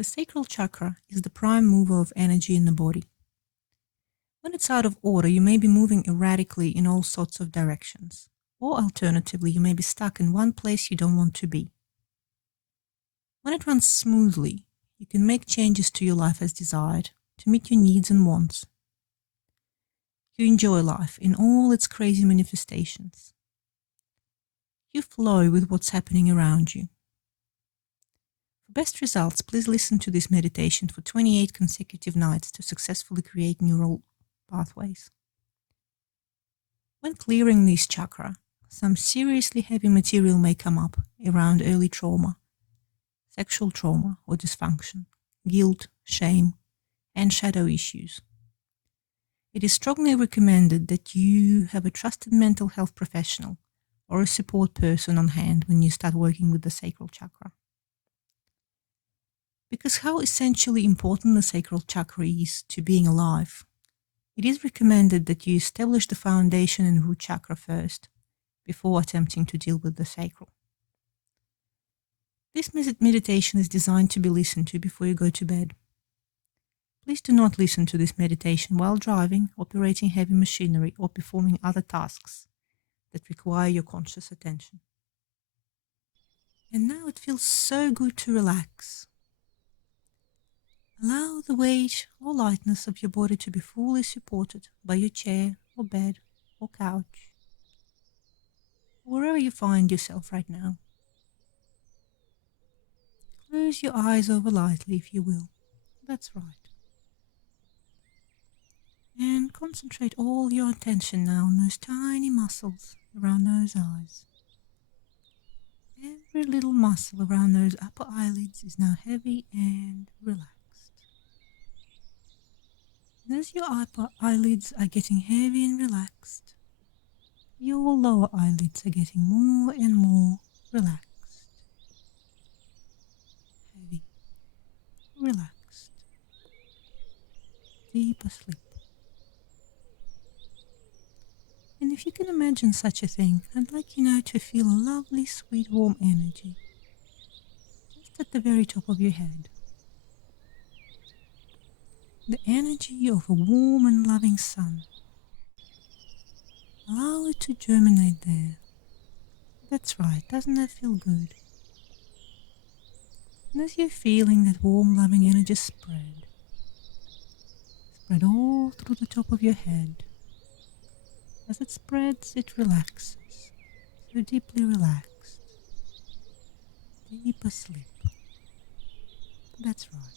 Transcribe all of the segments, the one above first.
The sacral chakra is the prime mover of energy in the body. When it's out of order, you may be moving erratically in all sorts of directions, or alternatively, you may be stuck in one place you don't want to be. When it runs smoothly, you can make changes to your life as desired to meet your needs and wants. You enjoy life in all its crazy manifestations. You flow with what's happening around you. For best results, please listen to this meditation for 28 consecutive nights to successfully create neural pathways. When clearing these chakra, some seriously heavy material may come up around early trauma, sexual trauma or dysfunction, guilt, shame, and shadow issues. It is strongly recommended that you have a trusted mental health professional or a support person on hand when you start working with the sacral chakra. Because how essentially important the sacral chakra is to being alive, it is recommended that you establish the foundation and root chakra first, before attempting to deal with the sacral. This meditation is designed to be listened to before you go to bed. Please do not listen to this meditation while driving, operating heavy machinery, or performing other tasks that require your conscious attention. And now it feels so good to relax. Allow the weight or lightness of your body to be fully supported by your chair or bed or couch, wherever you find yourself right now. Close your eyes over lightly if you will. That's right. And concentrate all your attention now on those tiny muscles around those eyes. Every little muscle around those upper eyelids is now heavy and relaxed. And as your upper eyelids are getting heavy and relaxed, your lower eyelids are getting more and more relaxed. Heavy, relaxed, deep asleep. And if you can imagine such a thing, I'd like you now to feel a lovely, sweet, warm energy just at the very top of your head. The energy of a warm and loving sun. Allow it to germinate there. That's right, doesn't that feel good? And as you're feeling that warm, loving energy spread all through the top of your head. As it spreads, it relaxes, so deeply relaxed, deep asleep. That's right.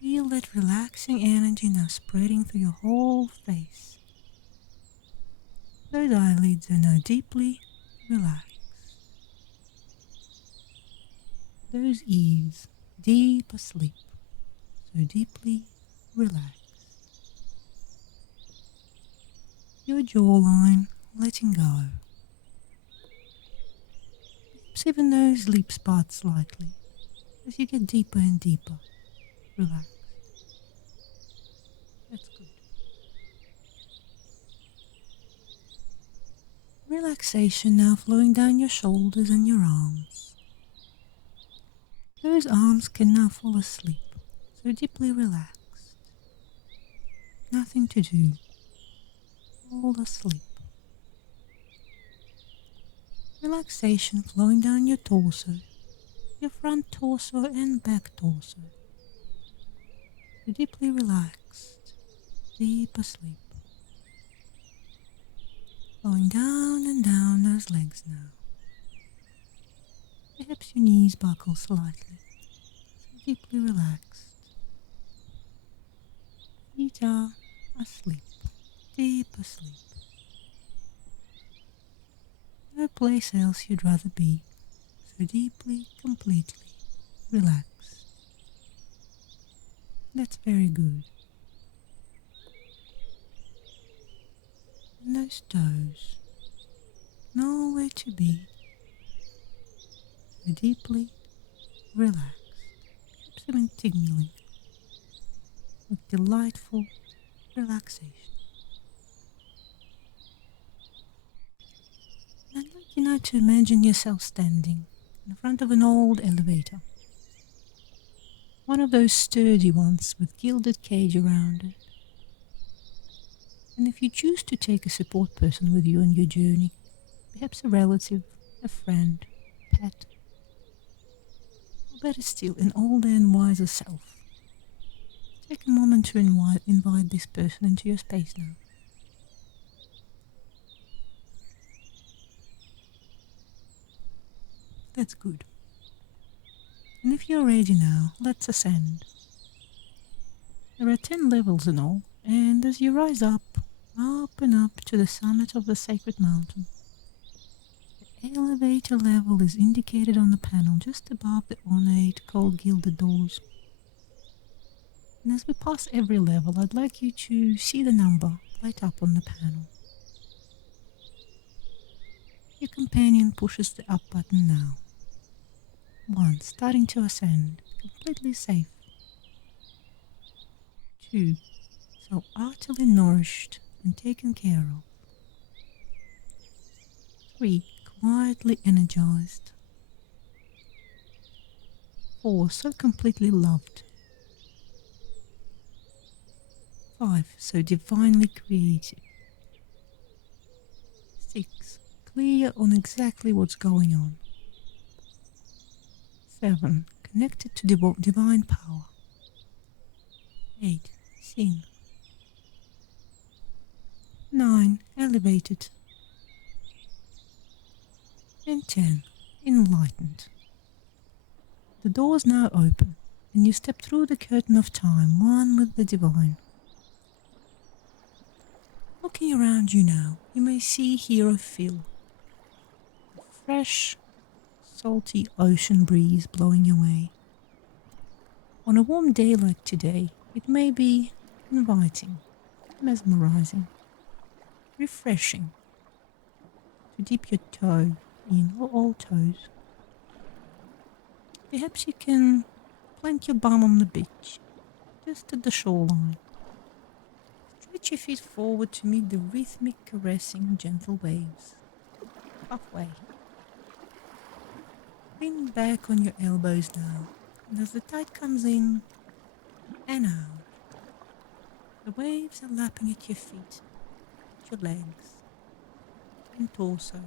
Feel that relaxing energy now spreading through your whole face. Those eyelids are now deeply relaxed. Those ears deep asleep, so deeply relaxed. Your jawline letting go. Perhaps even those lips part slightly as you get deeper and deeper relaxed. That's good. Relaxation now flowing down your shoulders and your arms. Those arms can now fall asleep, so deeply relaxed. Nothing to do. All asleep. Relaxation flowing down your torso, your front torso and back torso. So deeply relaxed, deep asleep. Flowing down and down those legs now. Perhaps your knees buckle slightly, so deeply relaxed. Feet are asleep, deep asleep. No place else you'd rather be, so deeply, completely relaxed. That's very good. And those toes, nowhere to be, so deeply relaxed, perhaps even tingling, with delightful relaxation. I'd like you now to imagine yourself standing in front of an old elevator. One of those sturdy ones with gilded cage around it. And if you choose to take a support person with you on your journey, perhaps a relative, a friend, pet, or better still, an older and wiser self, take a moment to invite this person into your space now. That's good. And if you're ready now, let's ascend. There are 10 levels in all, and as you rise up and up to the summit of the sacred mountain, the elevator level is indicated on the panel just above the ornate gold gilded doors. And as we pass every level, I'd like you to see the number light up on the panel. Your companion pushes the up button now. 1. Starting to ascend, completely safe. 2. So utterly nourished and taken care of. 3. Quietly energized. 4. So completely loved. 5. So divinely creative. 6. Clear on exactly what's going on. 7. Connected to divine power. 8. Seen. 9. Elevated. And 10. Enlightened. The doors now open, and you step through the curtain of time, one with the divine. Looking around you now, you may see, hear, or feel a fresh, salty ocean breeze blowing your way. On a warm day like today, it may be inviting, mesmerizing, refreshing to dip your toe in, or all toes. Perhaps you can plant your bum on the beach, just at the shoreline. Stretch your feet forward to meet the rhythmic, caressing, gentle waves. Halfway. Lean back on your elbows now, and as the tide comes in and out, the waves are lapping at your feet, at your legs, and torso.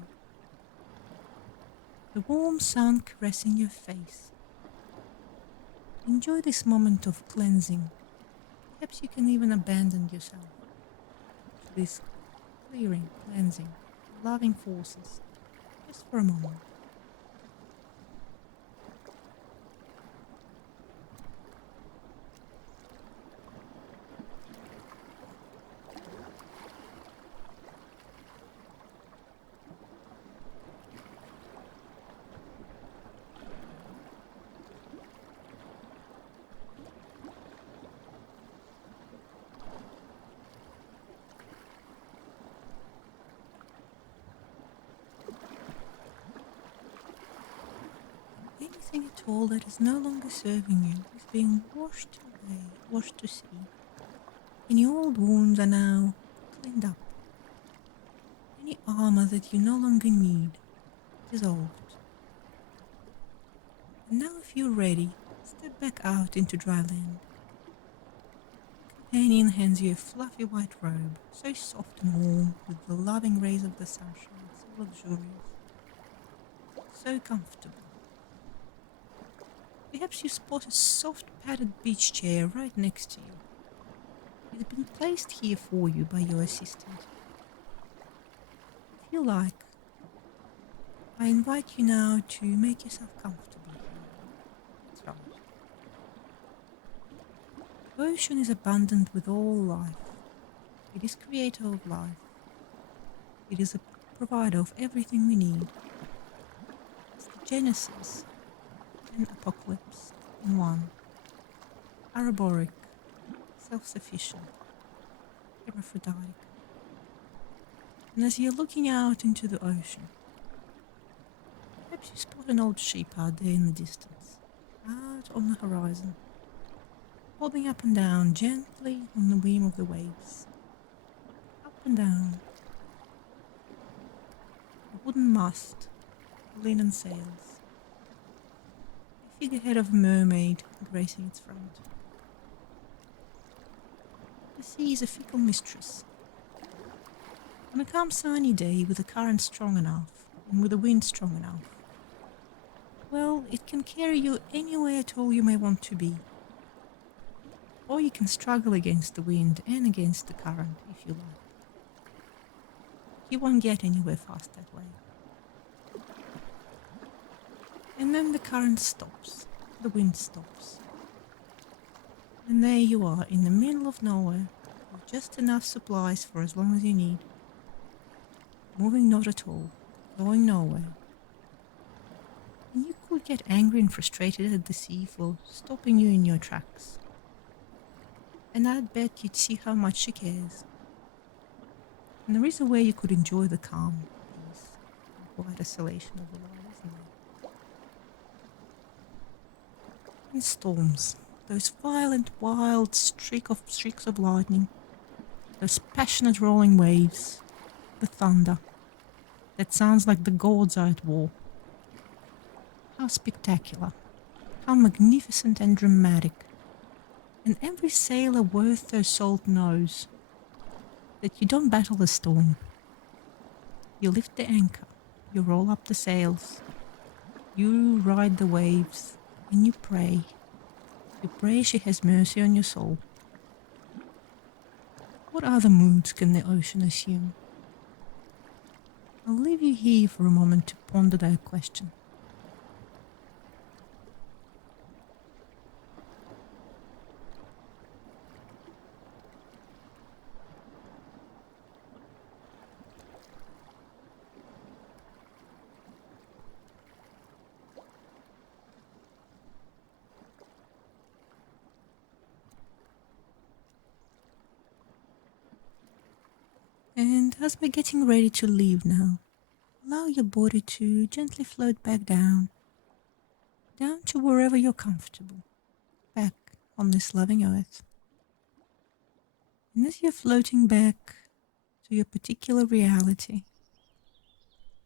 The warm sun caressing your face. Enjoy this moment of cleansing. Perhaps you can even abandon yourself to this clearing, cleansing, loving forces, just for a moment. Anything at all that is no longer serving you is being washed away, washed to sea. And your old wounds are now cleaned up. Any armor that you no longer need dissolved. And now if you're ready, step back out into dry land. Companion hands you a fluffy white robe, so soft and warm with the loving rays of the sunshine, so luxurious, so comfortable. Perhaps you spot a soft padded beach chair right next to you. It has been placed here for you by your assistant. If you like, I invite you now to make yourself comfortable here. That's right. The ocean is abundant with all life. It is creator of life. It is a provider of everything we need. It's the Genesis and Apocalypse in one. Araboric, self-sufficient, hermaphroditic. And as you're looking out into the ocean, perhaps you spot an old sheep out there in the distance, out on the horizon, bobbing up and down gently on the beam of the waves. Up and down. A wooden mast, linen sails. A figurehead of a mermaid gracing its front. The sea is a fickle mistress. On a calm sunny day with the current strong enough and with the wind strong enough, well, it can carry you anywhere at all you may want to be. Or you can struggle against the wind and against the current if you like. You won't get anywhere fast that way. And then the current stops, the wind stops. And there you are in the middle of nowhere with just enough supplies for as long as you need. Moving not at all, going nowhere. And you could get angry and frustrated at the sea for stopping you in your tracks. And I'd bet you'd see how much she cares. And there is a way you could enjoy the calm, peace, and quiet isolation of the world, isn't there? And storms, those violent, wild streaks of lightning, those passionate rolling waves, the thunder, that sounds like the gods are at war. How spectacular, how magnificent and dramatic. And every sailor worth their salt knows that you don't battle the storm. You lift the anchor, you roll up the sails, you ride the waves, and you pray. You pray she has mercy on your soul. What other moods can the ocean assume? I'll leave you here for a moment to ponder that question. And as we're getting ready to leave now, allow your body to gently float back down to wherever you're comfortable, back on this loving earth. And as you're floating back to your particular reality,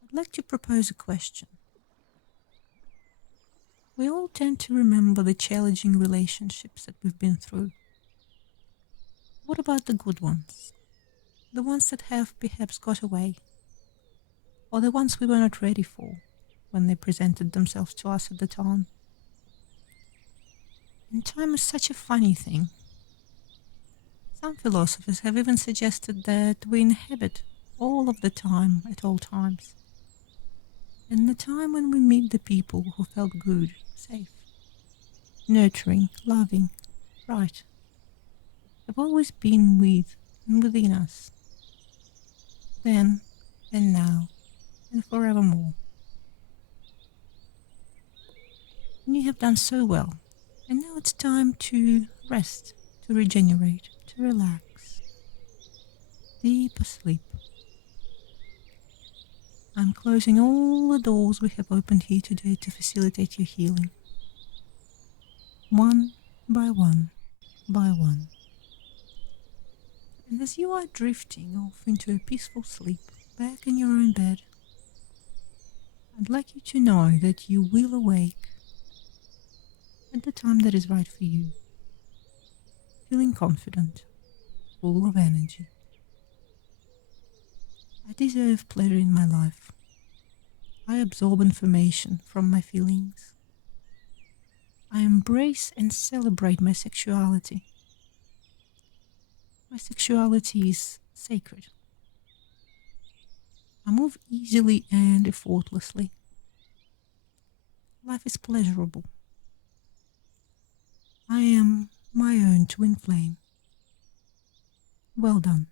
I'd like to propose a question. We all tend to remember the challenging relationships that we've been through. What about the good ones? The ones that have perhaps got away? Or the ones we were not ready for when they presented themselves to us at the time? And time is such a funny thing. Some philosophers have even suggested that we inhabit all of the time at all times. And the time when we meet the people who felt good, safe, nurturing, loving, right, have always been with and within us. Then and now and forevermore. And you have done so well. And now it's time to rest, to regenerate, to relax. Deep asleep. I'm closing all the doors we have opened here today to facilitate your healing. One by one by one. And as you are drifting off into a peaceful sleep back in your own bed, I'd like you to know that you will awake at the time that is right for you, feeling confident, full of energy. I deserve pleasure in my life. I absorb information from my feelings. I embrace and celebrate my sexuality. My sexuality is sacred. I move easily and effortlessly. Life is pleasurable. I am my own twin flame. Well done.